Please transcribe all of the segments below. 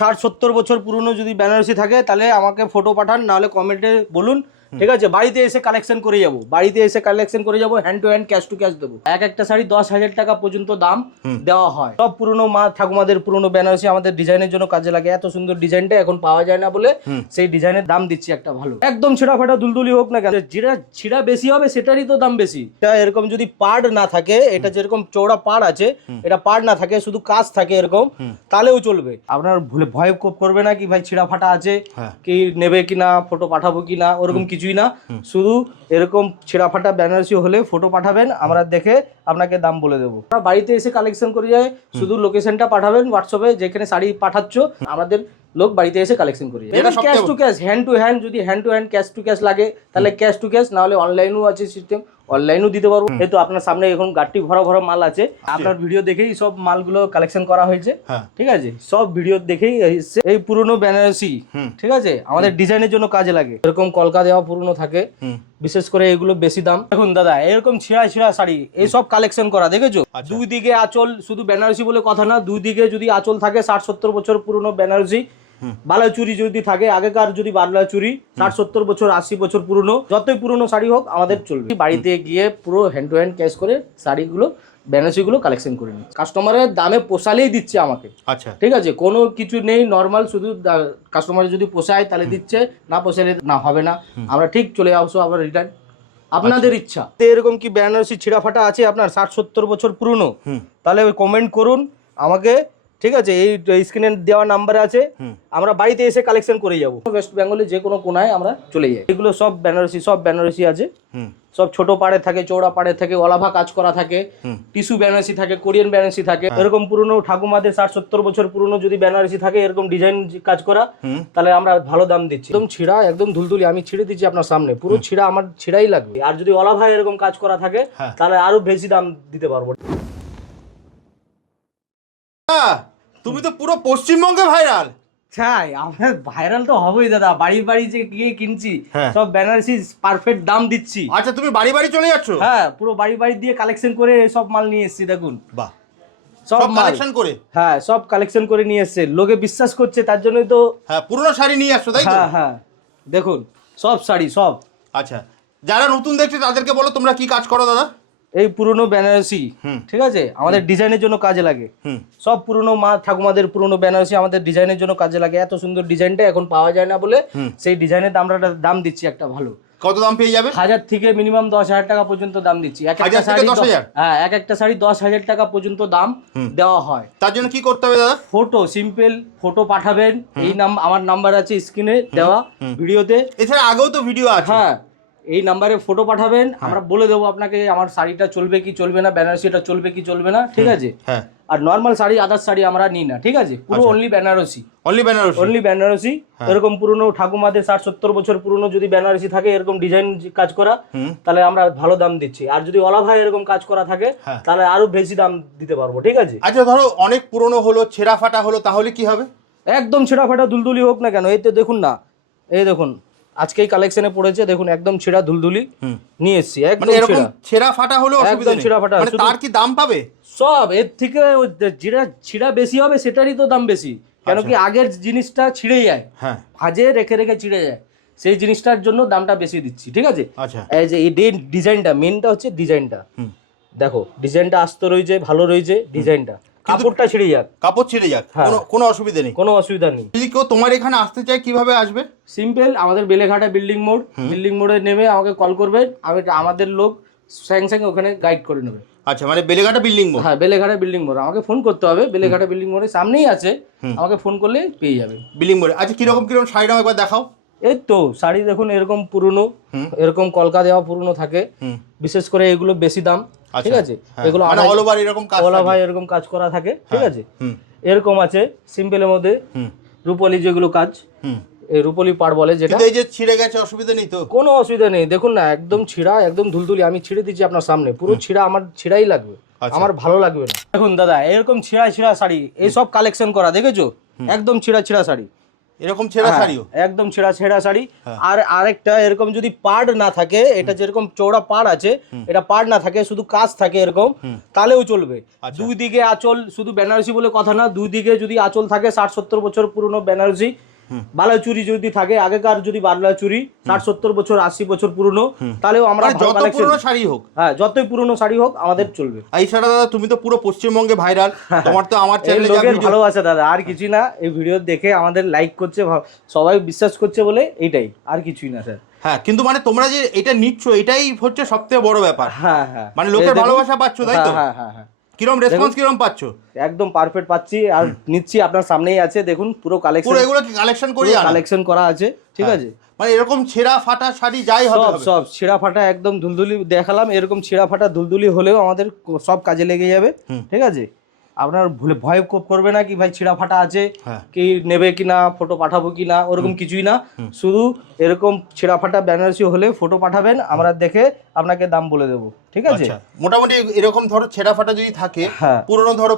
60-70 বছর পুরনো যদি বেনারসি থাকে তাহলে আমাকে ফটো পাঠান, নাহলে কমেন্টে বলুন, ঠিক আছে? বাড়িতে এসে কালেকশন করে যাবো, hand to hand, cash to cash দেবো। এক একটা শাড়ি 10,000 টাকা পর্যন্ত দাম দেওয়া হয়। সব পুরনো মা ঠাকুমাদের পুরনো বেনারসি আমাদের ডিজাইনের জন্য কাজে লাগে। এত সুন্দর ডিজাইনটা এখন পাওয়া যায় না বলে সেই ডিজাইনের দাম দিচ্ছি একটা ভালো, একদম ছিঁড়া ফাটা দুলদুলি হোক না কেন, যেটা ছিঁড়া বেশি হবে সেটারই তো দাম বেশি। এটা এরকম যদি পাড় না থাকে, এটা যেরকম চৌড়া পাড় আছে, এটা পাড় না থাকে, শুধু কাজ থাকে এরকম, তাহলেও চলবে। আপনার ভয় করবে না কি ভাই ছিঁড়া ফাটা আছে কি নেবে কিনা, ফটো পাঠাবো কিনা, ওরকম কিছুই না। শুধু এরকম ছেঁড়া ফাটা বেনারসি হলে ফটো পাঠাবেন, আমরা দেখে আপনাকে দাম বলে দেবো। বাড়িতে এসে কালেকশন করে যায়, শুধু লোকেশনটা পাঠাবেন হোয়াটসঅ্যাপে, যেখানে শাড়ি পাঠাচ্ছ আমাদের লোক বাড়িতে এসে কালেকশন করে যায়। Cash to cash, hand to hand, যদি hand to hand cash to cash লাগে তাহলে ক্যাশ টু ক্যাশ, না হলে অনলাইনও আছে সিস্টেম, অনলাইনও দিতে পারবো। যেহেতু আপনার সামনে এখন গাড়ি ভরা ভরা মাল আছে, আপনার ভিডিও দেখেই সব মালগুলো কালেকশন করা হয়েছে, ঠিক আছে? সব ভিডিও দেখেই এসছে। এই পুরনো বেনারসি, ঠিক আছে, আমাদের ডিজাইনের জন্য কাজে লাগে। এরকম কলকা দেওয়া পুরনো থাকে, বিশেষ করে এগুলো বেশি দাম। দেখুন দাদা, এরকম ছিঁড়া ছিঁড়া শাড়ি এই সব কালেকশন করা, দেখেছো? দুই দিকে আঁচল, শুধু বেনারসি বলে কথা না, দুই দিকে যদি আঁচল থাকে, 60-70 বছর পুরনো বেনারসি। বালা চুরি যদি থাকে, আগেকার যদি বালা চুরি 60-70 বছর 80 বছর পুরনো, যতই পুরনো শাড়ি হোক আমাদের চলবে। বাড়িতে গিয়ে পুরো হ্যান্ড টু হ্যান্ড ক্যাশ করে শাড়িগুলো বেনারসিগুলো কালেকশন করে নিই। কাস্টমারের দামে পোষালেই দিচ্ছে আমাকে, আচ্ছা ঠিক আছে? কোনো কিছু নেই, নর্মাল, শুধু কাস্টমার যদি পোষায় তাহলে দিচ্ছে, না পোষালে না হবে না। আমরা ঠিক চলে আসবো আবার রিটার্ন, আপনাদের ইচ্ছা। এরকম কি বেনারসি ছিঁড়া ফাটা আছে আপনার 60-70 বছর পুরনো, তাহলে কমেন্ট করুন আমাকে, ঠিক আছে? এই স্ক্রিনে দেওয়া নাম্বারে আছে, আমরা বাড়িতে এসে কালেকশন করে যাবো। ওয়েস্ট বেঙ্গলে যে কোনো কোনায় আমরা চলে যাই। এগুলো সব বেনারসি আছে, সব ছোট পাড়ে থাকে, চৌড়া পাড়ে থাকে, অলাভা কাজ করা থাকে, টিস্যু বেনারসি থাকে, কোরিয়ান বেনারসি থাকে। এরকম পুরনো ঠাকুমাদের 60-70 বছর পুরনো যদি বেনারসি থাকে, এরকম ডিজাইন কাজ করা, তাহলে আমরা ভালো দাম দিচ্ছি। একদম ছিঁড়া, একদম ধুলধুলি, আমি ছিঁড়ে দিচ্ছি আপনার সামনে, পুরো ছিঁড়া, আমার ছিঁড়াই লাগবে। আর যদি অলাভা এরকম কাজ করা থাকে তাহলে আরো বেশি দাম দিতে পারবো। তুমি তো পুরো পশ্চিমবঙ্গে ভাইরাল। চাই আমরা ভাইরাল তো হবেই দাদা, বাড়ি বাড়ি যে গিয়ে কিনছি, সব বেনারসি পারফেক্ট দাম দিচ্ছি। আচ্ছা, তুমি বাড়ি বাড়ি চলে যাচ্ছ? হ্যাঁ, পুরো বাড়ি বাড়ি দিয়ে কালেকশন করে সব মাল নিয়ে এসেছি। দেখুন, বাহ, সব কালেকশন করে, হ্যাঁ সব কালেকশন করে নিয়ে এসেছে। লোকে বিশ্বাস করছে, তার জন্যই তো। হ্যাঁ, পুরনো শাড়ি নিয়ে আসছো, তাই তো? হ্যাঁ হ্যাঁ, দেখুন সব শাড়ি সব। আচ্ছা, যারা নতুন দেখছে তাদেরকে বলো তোমরা কি কাজ করো দাদা? এই পুরনো বেনারসি, ঠিক আছে, আমাদের ডিজাইনের জন্য কাজে লাগে। সব পুরনো মা ঠাকুমাদের পুরনো বেনারসি আমাদের ডিজাইনের জন্য কাজে লাগে। এত সুন্দর ডিজাইনটা এখন পাওয়া যায় না বলে সেই ডিজাইনের আমরা দাম দিচ্ছি একটা ভালো। কত দাম পেয়ে যাবে? 1000 থেকে মিনিমাম 10,000 টাকা পর্যন্ত দাম দিচ্ছি। এক একটা শাড়ি 10,000, হ্যাঁ এক একটা শাড়ি 10,000 টাকা পর্যন্ত দাম দেওয়া হয়। তার জন্য কি করতে হবে দাদা? ফটো, সিম্পল ফটো পাঠাবেন। এই আমার নাম্বার আছে স্ক্রিনে দেওয়া ভিডিওতে। এছাড়া আগেও তো ভিডিও আছে। হ্যাঁ, এই নাম্বারে ফটো পাঠাবেন, আমরা বলে দেবো আপনাকে আমার শাড়িটা চলবে কি চলবে না, বেনারসিটা চলবে কি চলবে না, ঠিক আছে? আর নর্মাল শাড়ি, আদার শাড়ি আমরা নিই না, ঠিক আছে? পুরো অনলি বেনারসি, অনলি বেনারসি। এরকম পুরনো ঠাকুমাদের 60-70 বছর পুরনো যদি বেনারসি থাকে, এরকম ডিজাইন কাজ করা, তাহলে আমরা ভালো দাম দিচ্ছি। আর যদি অলাভা এরকম কাজ করা থাকে তাহলে আরো বেশি দাম দিতে পারবো, ঠিক আছে? আচ্ছা, ধরো অনেক পুরনো হলো, ছেঁড়া ফাটা হলো, তাহলে কি হবে? একদম ছেঁড়া ফাটা দুলদুলি হোক না কেন, এই তো দেখুন না, এই দেখুন আজকেই কালেকশনে পড়েছে, দেখুন একদম ছেঁড়া দুলদুলি নিয়ে এসেছি। একদম ছেঁড়া ফাটা হলো, একদম ছেঁড়া ফাটা, মানে তার কি দাম পাবে? সব এর থেকে যেটা ছিঁড়া বেশি হবে সেটারই তো দাম বেশি। কেন কি আগের জিনিসটা ছিঁড়ে যায়, ভাজে রেখে রেখে ছিঁড়ে যায়, সেই জিনিসটার জন্য দামটা বেশি দিচ্ছি, ঠিক আছে? এই যে এই ডিজাইনটা, মেনটা হচ্ছে ডিজাইনটা, দেখো ডিজাইনটা আস্ত রয়েছে, ভালো রয়েছে ডিজাইনটা। কাপড়টা ছিঁড়ে যাক, কাপড় ছিঁড়ে যাক, কোনো অসুবিধা নেই, কোনো অসুবিধা নেই। যদি কেউ তোমার এখানে আসতে চায় কিভাবে আসবে? সিম্পল, আমাদের বেলেঘাটা বিল্ডিং মোড়ে নেমে আমাকে কল করবেন, আমাদের লোক সঙ্গে ওখানে গাইড করে নেবে। আচ্ছা, মানে বেলেঘাটা বিল্ডিং মোড়? হ্যাঁ, বেলেঘাটা বিল্ডিং মোড়, আমাকে ফোন করতে হবে। বেলেঘাটা বিল্ডিং মোড়ের সামনেই আছে, আমাকে ফোন করলে পেয়ে যাবে বিল্ডিং মোড়ে। আচ্ছা, কিরকম কিরকম শাড়ি দাম একবার দেখাও। এই তো শাড়ি দেখুন, এরকম পুরনো, এরকম কলকা দেওয়া পুরনো থাকে, বিশেষ করে এগুলো বেশি দাম, ঠিক আছে? এগুলো অল ওভার এরকম কাজ, অল ওভার এরকম কাজ করা থাকে, ঠিক আছে? এরকম আছে সিম্পলের মধ্যে রূপলি, যেগুলো কাজ, এই রূপলি পাড় বলে, যেটা এই যে ছিঁড়ে গেছে, অসুবিধা নেই তো? কোনো অসুবিধা নেই, দেখুন না একদম ছিঁড়া, একদম ধুলধুলি, আমি ছিঁড়ে দিচ্ছি আপনার সামনে, পুরো ছিঁড়া, আমার ছিঁড়াই লাগবে, আমার ভালো লাগবে না। দেখুন দাদা, এরকম ছিঁড়া ছিঁড়া শাড়ি এই সব কালেকশন করা, দেখেছো? একদম ছিঁড়া ছিঁড়া শাড়ি, এরকম ছেঁড়া শাড়িও একদম ছেঁড়া ছেঁড়া শাড়ি। আর আরেকটা এরকম যদি পাড় না থাকে, এটা যেরকম চওড়া পাড় আছে, এটা পাড় না থাকে, শুধু কাজ থাকে এরকম, তাহলেও চলবে। দুই দিকে আঁচল, শুধু বেনারসি বলে কথা না, দুই দিকে যদি আঁচল থাকে, 60-70 বছর পুরনো বেনারসি বালাচুরি যদি থাকে, আগেকার যদি বালাচুরি 60-70 বছর 80 বছর পুরনো, তাহলেও আমরা যত পুরনো শাড়ি হোক, হ্যাঁ যতই পুরনো শাড়ি হোক আমাদের চলবে। এই ছাড়া দাদা তুমি তো পুরো পশ্চিমবঙ্গে ভাইরাল, তোমার তো আমার চ্যানেলে যা ভিডিও ভালোবাসা দাদা, আর কিছুই না। এই ভিডিও দেখে আমাদের লাইক করছে, সবাই বিশ্বাস করছে বলে এইটাই, আর কিছুই না স্যার। হ্যাঁ, কিন্তু মানে তোমরা যে এটা নিচ্ছ এটাই হচ্ছে সবথেকে বড় ব্যাপার। হ্যাঁ হ্যাঁ, মানে লোকের ভালোবাসা পাচ্ছ, তাই তো? হ্যাঁ হ্যাঁ হ্যাঁ। কিরকম রেসপন্স কিরকম পাচ্ছ? একদম পারফেক্ট পাচ্ছি, আর নিচ্ছি, আপনার সামনেই আছে, দেখুন পুরো কালেকশন, পুরো এগুলো কি কালেকশন করে কালেকশন করা আছে, ঠিক আছে? মানে এরকম ছেঁড়া ফাটা শাড়ি যাই হবে, সব ছেঁড়া ফাটা একদম ধুলধুলি দেখালাম, এরকম ছেঁড়া ফাটা ধুলধুলি হলেও আমাদের সব কাজে লেগে যাবে, ঠিক আছে? আপনার ভয় করবে না কি ভাই ছেঁড়া ফাটা আছে, কি নেবে কিনা, ফটো পাঠাবো কিনা, ওরকম কিছুই না। শুধু এরকম ছেঁড়া ফাটা বেনারসি হলে ফটো পাঠাবেন, আমরা দেখে আপনাকে দাম বলে দেবো, ঠিক আছে? মোটামুটি এরকম ধরো ছেঁড়া ফাটা যদি থাকে,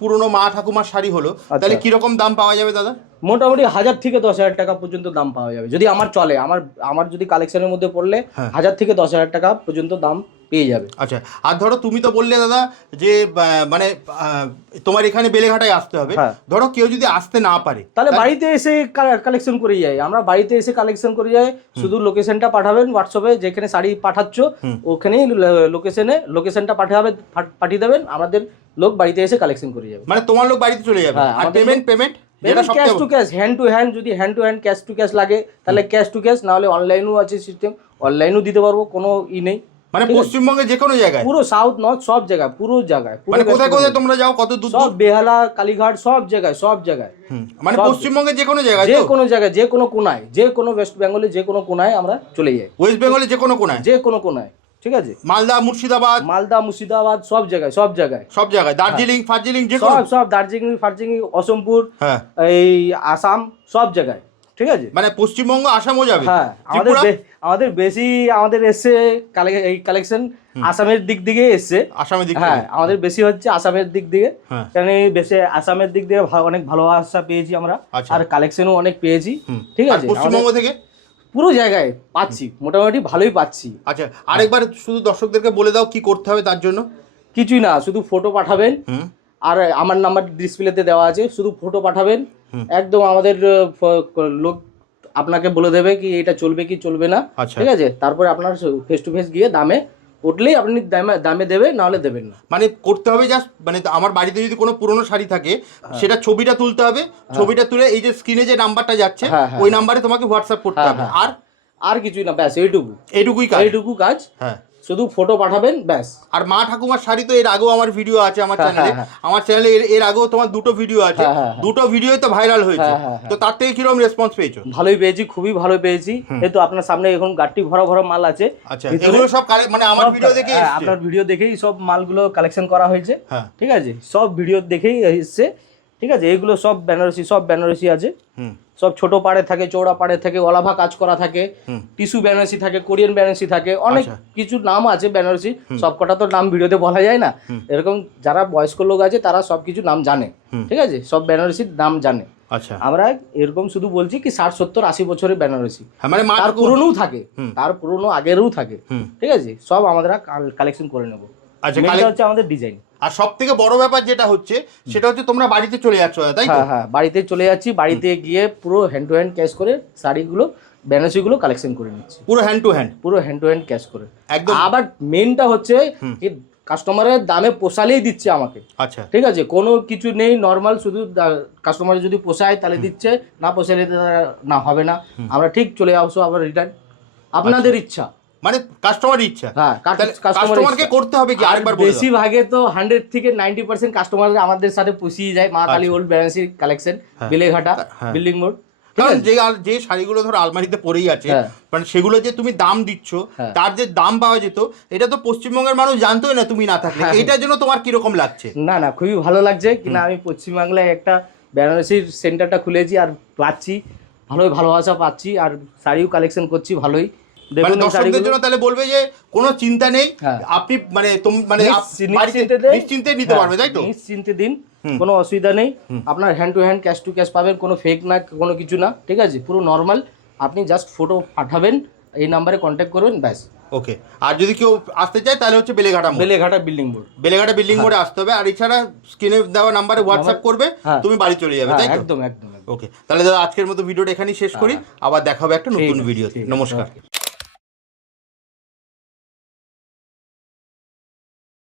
পুরনো মা ঠাকুমার শাড়ি হলো, তাহলে কিরকম দাম পাওয়া যাবে দাদা? মোটামুটি 1000 থেকে 10,000 টাকা পর্যন্ত দাম পাওয়া যাবে, যদি আমার চলে, আমার যদি কালেকশনের মধ্যে পড়লে 1000 থেকে 10,000 টাকা পর্যন্ত দাম পেয়ে যাবে। আচ্ছা, আর ধরো তুমি তো বললে দাদা যে মানে তোমার এখানে বেলেঘাটায় আসতে হবে, ধরো কেউ যদি আসতে না পারে, তাহলে বাড়িতে এসে কালেকশন করে যাই, আমরা বাড়িতে এসে কালেকশন করে যাই। শুধু লোকেশনটা পাঠাবেন হোয়াটসঅ্যাপে, যেখানে শাড়ি পাঠাচ্ছ ওখানেই লোকেশনটা পাঠিয়ে দেবেন, আমাদের লোক বাড়িতে এসে কালেকশন করে যাবে। মানে তোমার লোক বাড়িতে চলে যাবে। আর payment cash to cash, hand to hand cash to cash লাগে, তাহলে ক্যাশ টু ক্যাশ, না হলে অনলাইনও আছে সিস্টেম, অনলাইনও দিতে পারবো, কোনো নেই। মানে পশ্চিমবঙ্গে যে কোনো জায়গায়, পুরো সাউথ নর্থ সব জায়গায়, পুরো জায়গায়, মানে কোথায় কোথায় তোমরা যাও, কত দূর? সব বেহালা, কালীঘাট, সব জায়গায়। মানে পশ্চিমবঙ্গে যে কোনো জায়গায়, যে কোনো কোনায়, যে কোনো ওয়েস্ট বেঙ্গলে যে কোনো কোনায় আমরা চলে যাই। ওয়েস্ট বেঙ্গলে যে কোনো কোনায়, ঠিক আছে? মালদা, মুর্শিদাবাদ, সব জায়গায়, দার্জিলিং যে সব দার্জিলিং, অসমপুর, এই আসাম, সব জায়গায়, ঠিক আছে? মানে পশ্চিমবঙ্গ, আসামও যাবে। হ্যাঁ, আমাদের এসছে এই কালেকশন আসামের দিক থেকে এসছে, হ্যাঁ আমাদের বেশি হচ্ছে আসামের দিক থেকে, কারণ বেশি আসামের দিক থেকে অনেক ভালোবাসা পেয়েছি আমরা, আর কালেকশনও অনেক পেয়েছি, ঠিক আছে? পশ্চিমবঙ্গ থেকে পুরো জায়গায় পাচ্ছি, মোটামুটি ভালোই পাচ্ছি। আচ্ছা, আরেকবার শুধু দর্শকদেরকে বলে দাও কি করতে হবে তার জন্য। কিছুই না, শুধু ফটো পাঠাবেন, আর আমার নাম্বার ডিসপ্লেতে দেওয়া আছে, শুধু ফটো পাঠাবেন, একদম আমাদের লোক আপনাকে বলে দেবে কি এটা চলবে কি চলবে না, ঠিক আছে? তারপরে আপনার ফেস টু ফেস গিয়ে দামে উঠলেই আপনি দামে দেবেন, নাহলে দেবেন না। মানে করতে হবে জাস্ট, মানে আমার বাড়িতে যদি কোনো পুরনো শাড়ি থাকে, সেটা ছবিটা তুলতে হবে, ছবিটা তুলে এই যে স্ক্রিনে যে নাম্বারটা যাচ্ছে ওই নাম্বারে তোমাকে হোয়াটসঅ্যাপ করতে হবে, আর কিছুই না, ব্যাস এইটুকুই কাজ। হ্যাঁ, শুধু ফটো পাঠাবেন, ব্যাস। আর মা ঠাকুমার শাড়ি তো এর আগেও আমার ভিডিও আছে আমার চ্যানেলে, এর আগেও তোমার দুটো ভিডিও আছে, দুটো ভিডিওই তো ভাইরাল হয়েছে, তো তার থেকে কিরকম রেসপন্স পেয়েছো? ভালোই পেয়েছি, খুবই ভালো পেয়েছি। এই তো আপনার সামনে এখন গাড়ি ভরা মাল আছে। আচ্ছা, এগুলো সব মানে আমার ভিডিও দেখে এসেছে, আপনার ভিডিও দেখেই সব মালগুলো কালেকশন করা হয়েছে, ঠিক আছে? সব ভিডিও দেখেই এসেছে, ঠিক আছে? এগুলো সব বেনারসি আছে, সব ছোট পাড়ে থাকে, চৌড়া পাড়ে থাকে, অলাভা কাজ করা থাকে, টিস্যু বেনারসি থাকে, কোরিয়ান বেনারসি থাকে, অনেক কিছু নাম আছে বেনারসি, সবকটা তো নাম ভিডিওতে বলা যায় না। এরকম যারা বয়স্ক লোক আছে তারা সবকিছু নাম জানে, ঠিক আছে? সব বেনারসির নাম জানে। আচ্ছা, আমরা এরকম শুধু বলছি কি 60, 70, 80 বছরের বেনারসি, মানে তার পুরনোও থাকে, তার পুরনো আগেরও থাকে, ঠিক আছে? সব আমরা কালেকশন করে নেবো। আচ্ছা, এটা হচ্ছে আমাদের ডিজাইন। আর সব থেকে বড় ব্যাপার যেটা হচ্ছে সেটা হচ্ছে তোমরা বাড়িতে চলে যাচ্ছ, তাই তো? হ্যাঁ, বাড়িতে চলে যাচ্ছি, বাড়িতে গিয়ে পুরো হ্যান্ড টু হ্যান্ড ক্যাশ করে শাড়িগুলো, বেনারসিগুলো কালেকশন করে নিচ্ছি, পুরো হ্যান্ড টু হ্যান্ড ক্যাশ করে একদম। আবার মেনটা হচ্ছে কি কাস্টমারের দামে পোষালেই দিচ্ছে আমাকে, আচ্ছা, ঠিক আছে? কোনো কিছু নেই, নর্মাল, শুধু কাস্টমারের যদি পোষায় তাহলে দিচ্ছে, না পোষালে না হবে না, আমরা ঠিক চলে আসবো আবার রিটার্ন, আপনাদের ইচ্ছা, মানে কাস্টমার ইচ্ছা। হ্যাঁ, কাস্টমারকে করতে হবে কি আরেকবার বলে দাও। বেশিরভাগে তো 100 থেকে 90% কাস্টমার আমাদের সাথে পুষিয়ে যায়। Maa Kali old Benarasi collection, Beleghata, building মোড়। কারণ যে শাড়িগুলো ধরো আলমারিতে পড়েই আছে, মানে সেগুলো যে তুমি দাম দিচ্ছ, তার যে দাম পাওয়া যেত, এটা তো পশ্চিমবঙ্গের মানুষ জানতোই না তুমি না থাকলে। এটার জন্য তোমার কিরকম লাগছে? না, খুবই ভালো লাগছে, কিনা আমি পশ্চিমবাংলায় একটা বেনারসির সেন্টারটা খুলেছি, আর পাচ্ছি ভালোই ভালোবাসা পাচ্ছি, আর শাড়িও কালেকশন করছি ভালোই, দেখুন এই দর্শকদের শাড়িগুলো। জন্য তাহলে বলবে যে কোনো চিন্তা নেই, হ্যাঁ। আপনি মানে নিশ্চিন্তে নিতে পারবে, তাই তো? নিশ্চিন্তে দিন, কোনো অসুবিধা নেই। আপনার hand to hand cash to cash পাবেন, কোনো ফেক না, কোনো কিছু না, ঠিক আছে, পুরো নর্মাল। আপনি জাস্ট ফটো পাঠাবেন, এই নাম্বারে কন্ট্যাক্ট করবেন, ব্যাস। ওকে। আর যদি কেউ আসতে চায় তাহলে হচ্ছে Beleghata building board, Beleghata building মোড়ে আসতে হবে। আর এছাড়া স্ক্রিনে দেওয়া নাম্বারে হোয়াটসঅ্যাপ করবে, তুমি বাড়ি চলে যাবে, তাই তো? একদম। ওকে, তাহলে দাদা আজকের মতো ভিডিওটা এখানেই শেষ করি, আবার দেখা হবে একটা নতুন ভিডিও। নমস্কার।